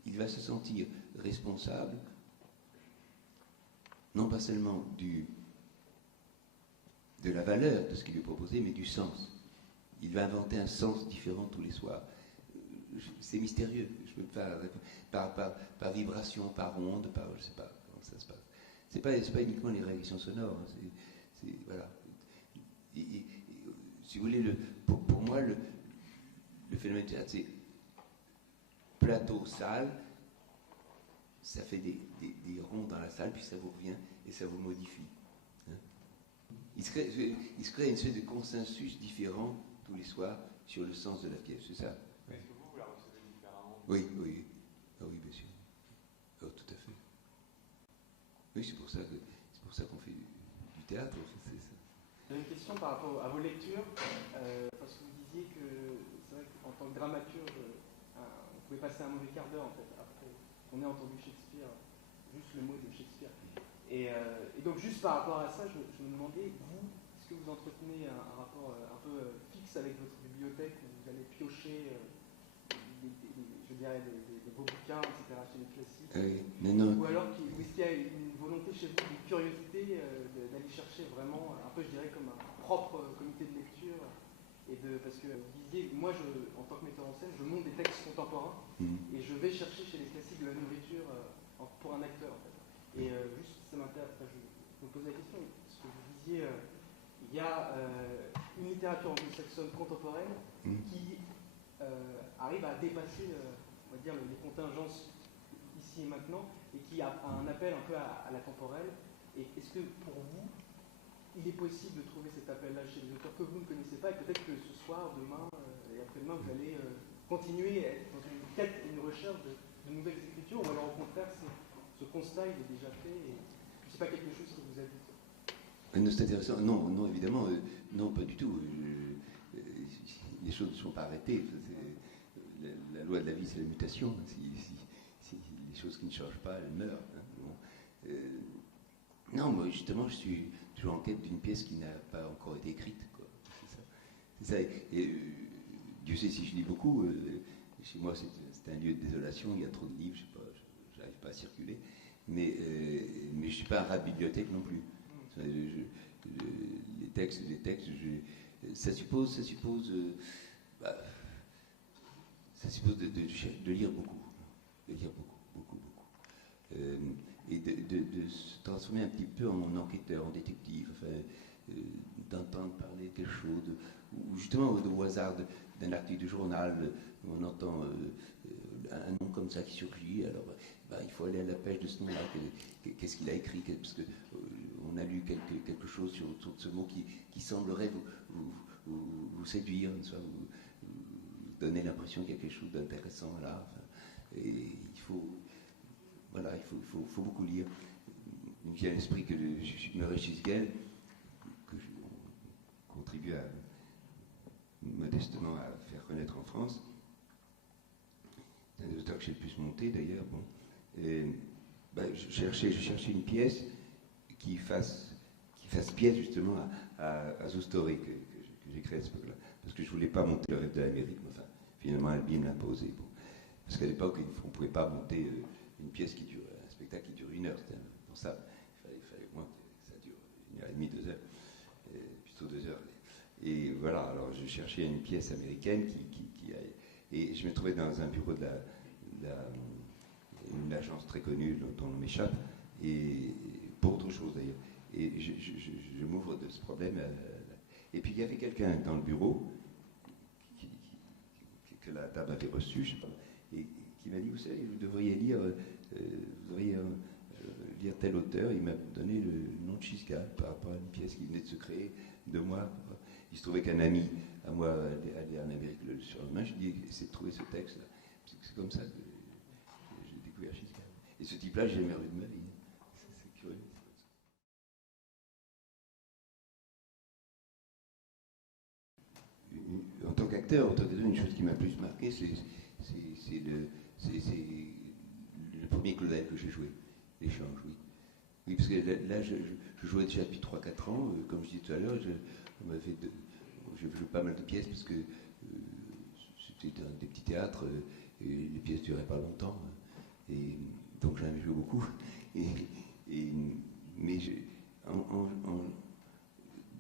il va se sentir responsable, non pas seulement de la valeur de ce qu'il lui est proposé, mais du sens. Il va inventer un sens différent tous les soirs. C'est mystérieux. Je peux pas par vibration, par onde, je sais pas comment ça se passe. C'est pas uniquement les réactions sonores. Hein, voilà. Si vous voulez, pour moi, le phénomène de théâtre, c'est plateau, salle, ça fait des ronds dans la salle, puis ça vous revient et ça vous modifie. Hein. Il se crée une espèce de consensus différent tous les soirs sur le sens de la pièce, c'est ça. Est-ce que vous la recevez différemment? Oui. Ah oui, bien sûr. Oh, tout à fait. Oui, c'est pour ça qu'on fait du théâtre, c'est ça. J'ai une question par rapport à vos lectures, parce que vous disiez que c'est vrai qu'en tant que dramaturge, on pouvait passer un mauvais quart d'heure en fait, après qu'on ait entendu Shakespeare, juste le mot de Shakespeare. Et donc juste par rapport à ça, je me demandais, vous, est-ce que vous entretenez un rapport un peu fixe avec votre bibliothèque, où vous allez piocher des beaux bouquins, etc., chez les classiques, non. ou alors est-ce qu'il y a une volonté chez vous, une curiosité d'aller chercher vraiment, un peu je dirais comme un propre comité de lecture, parce que vous disiez, moi en tant que metteur en scène, je monte des textes contemporains, et je vais chercher chez les classiques de la nourriture pour un acteur en fait. Et juste ça m'intéresse, je me pose la question, parce que vous disiez, il y a une littérature anglo-saxonne contemporaine qui arrive à dépasser, on va dire, les contingences ici et maintenant, et qui a un appel un peu à la temporelle. Et est-ce que pour vous, il est possible de trouver cet appel-là chez les auteurs que vous ne connaissez pas, et peut-être que ce soir, demain et après-demain, vous allez continuer à être dans une quête, une recherche de nouvelles écritures, ou alors au contraire, ce constat il est déjà fait, et c'est pas quelque chose qui vous habite? Non, c'est intéressant. Non, non, évidemment, non, pas du tout. Les choses ne sont pas arrêtées. La loi de la vie, c'est la mutation. Si les choses qui ne changent pas, elles meurent. Hein. Bon. Non, moi, justement, je suis toujours en quête d'une pièce qui n'a pas encore été écrite. Quoi. C'est ça. Et, Dieu sait si je lis beaucoup. Chez moi, c'est un lieu de désolation. Il y a trop de livres. Je n'arrive pas à circuler. Mais je ne suis pas un rat de bibliothèque non plus. Les textes, ça suppose de lire beaucoup, beaucoup. Et de se transformer un petit peu en enquêteur, en détective, enfin, d'entendre parler de quelque chose, ou justement au hasard d'un article de journal, on entend un nom comme ça qui surgit, alors il faut aller à la pêche de ce nom-là, qu'est-ce qu'il a écrit, parce que on a lu quelque chose sur ce mot qui semblerait vous séduire, soit vous donner l'impression qu'il y a quelque chose d'intéressant là. Enfin, et il faut beaucoup lire. Il me vient à l'esprit que Murray Chisgel, que je contribue modestement à faire connaître en France, c'est un des auteurs que j'ai le plus monté d'ailleurs. Bon. Je cherchais une pièce qui fasse pièce justement à The Story que j'ai créé à cette époque-là. Parce que je ne voulais pas monter le rêve de l'Amérique, mais enfin, finalement Albi me l'a imposé. Bon. Parce qu'à l'époque, on ne pouvait pas monter une pièce un spectacle qui dure 1 heure. Pour ça, il fallait moins que ça dure 1h30, 2 heures, plutôt 2 heures. Et voilà, alors je cherchais une pièce américaine et je me trouvais dans un bureau une agence très connue dont on m'échappe, et pour autre chose d'ailleurs. Et je m'ouvre de ce problème. Et puis il y avait quelqu'un dans le bureau que la dame avait reçu, je sais pas, et qui m'a dit, vous savez, vous devriez lire tel auteur. Il m'a donné le nom de Chisgel par rapport à une pièce qui venait de se créer 2 mois. Il se trouvait qu'un ami à moi allait en Amérique le surlendemain. Je lui ai dit, essayez de trouver ce texte-là. C'est comme ça que j'ai découvert Chisgel. Et ce type-là, j'ai jamais revu de ma vie. C'est curieux. En tant qu'acteur, une chose qui m'a plus marqué, c'est le premier Claudel que j'ai joué, L'échange, oui. Oui, parce que là je jouais déjà depuis 3-4 ans, comme je disais tout à l'heure, j'ai joué pas mal de pièces, parce que c'était dans des petits théâtres, et les pièces duraient pas longtemps, et donc j'en avais joué beaucoup. Mais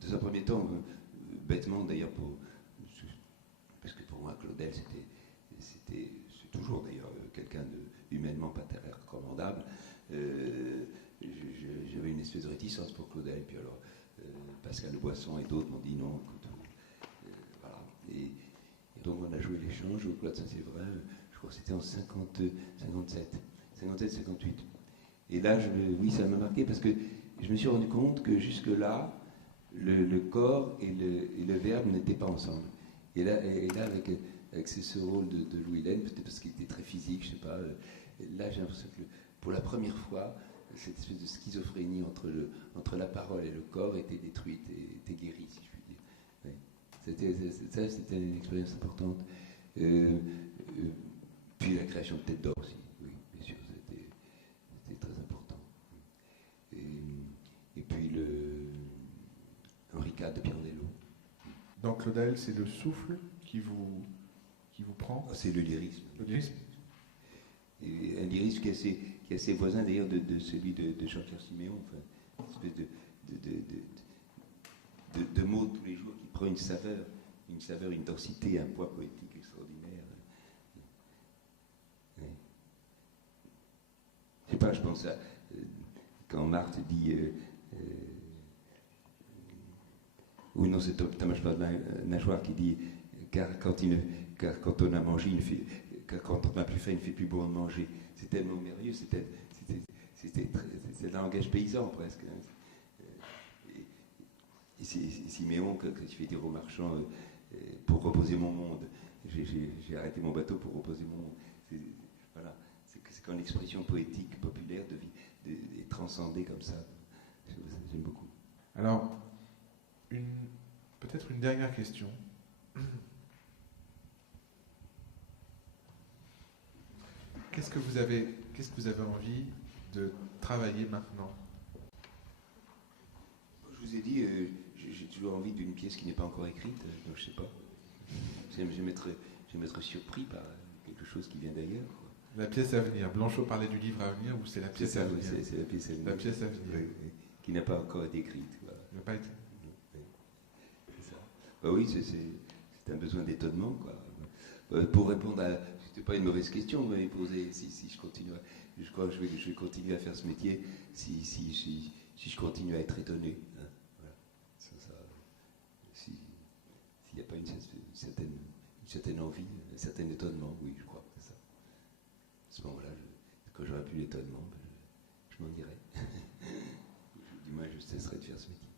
dans un premier temps, bêtement d'ailleurs, parce que pour moi, Claudel, c'est toujours d'ailleurs quelqu'un de humainement pas très recommandable. J'avais une espèce de réticence pour Claudel, et puis alors Pascal Le Boisson et d'autres m'ont dit non, écoute, voilà. Et donc on a joué l'échange au Claude Saint-Séverin, je crois que c'était en 57, 58. Et là, oui, ça m'a marqué, parce que je me suis rendu compte que jusque-là, le corps et le verbe n'étaient pas ensemble. Et là avec ce rôle de Louis Laine, peut-être parce qu'il était très physique, je ne sais pas, là j'ai l'impression que pour la première fois, cette espèce de schizophrénie entre la parole et le corps était détruite, était guérie, si je puis dire. Oui. C'était une expérience importante. Puis la création de Tête d'Or aussi, oui, bien sûr, c'était très important. Et puis Henri IV de Pirandello. Donc Claudel, c'est le souffle qui vous prend? C'est le lyrisme. Le lyrisme. Et un lyrisme qui est assez voisin d'ailleurs de celui de Jean-Pierre Siméon, enfin, une espèce de mots tous les jours qui prend une saveur, une densité, un poids poétique extraordinaire. Oui. Je sais pas, je pense à quand Marthe dit Ou non, c'est Thomas Nageoire qui dit car quand on a mangé, quand on n'a plus faim, il ne fait plus bon de manger. C'est tellement merveilleux, c'est un langage paysan presque. Et Siméon, quand il fait dire aux marchands pour reposer mon monde, j'ai arrêté mon bateau pour reposer mon monde. Voilà, c'est quand l'expression poétique populaire est transcendée comme ça. J'aime beaucoup. Alors, peut-être une dernière question. Qu'est-ce que vous avez envie de travailler maintenant? Je vous ai dit, j'ai toujours envie d'une pièce qui n'est pas encore écrite, donc je sais pas. J'aime être surpris par quelque chose qui vient d'ailleurs, quoi. La pièce à venir. Blanchot parlait du livre à venir, ou c'est la pièce à venir? C'est la pièce à venir. La pièce à venir. Oui, qui n'a pas encore été écrite. Voilà. Elle n'a pas été. Oui. C'est ça. Bah oui, c'est un besoin d'étonnement, quoi. Pour répondre à... C'était pas une mauvaise question que vous m'avez posée. Si je continue, je crois que je vais continuer à faire ce métier si je continue à être étonné. Hein. Voilà. S'il n'y a pas une certaine envie, un certain étonnement, oui, je crois que c'est ça. À ce moment-là, quand j'aurai plus l'étonnement, je m'en irai. Du moins, je cesserai de faire ce métier.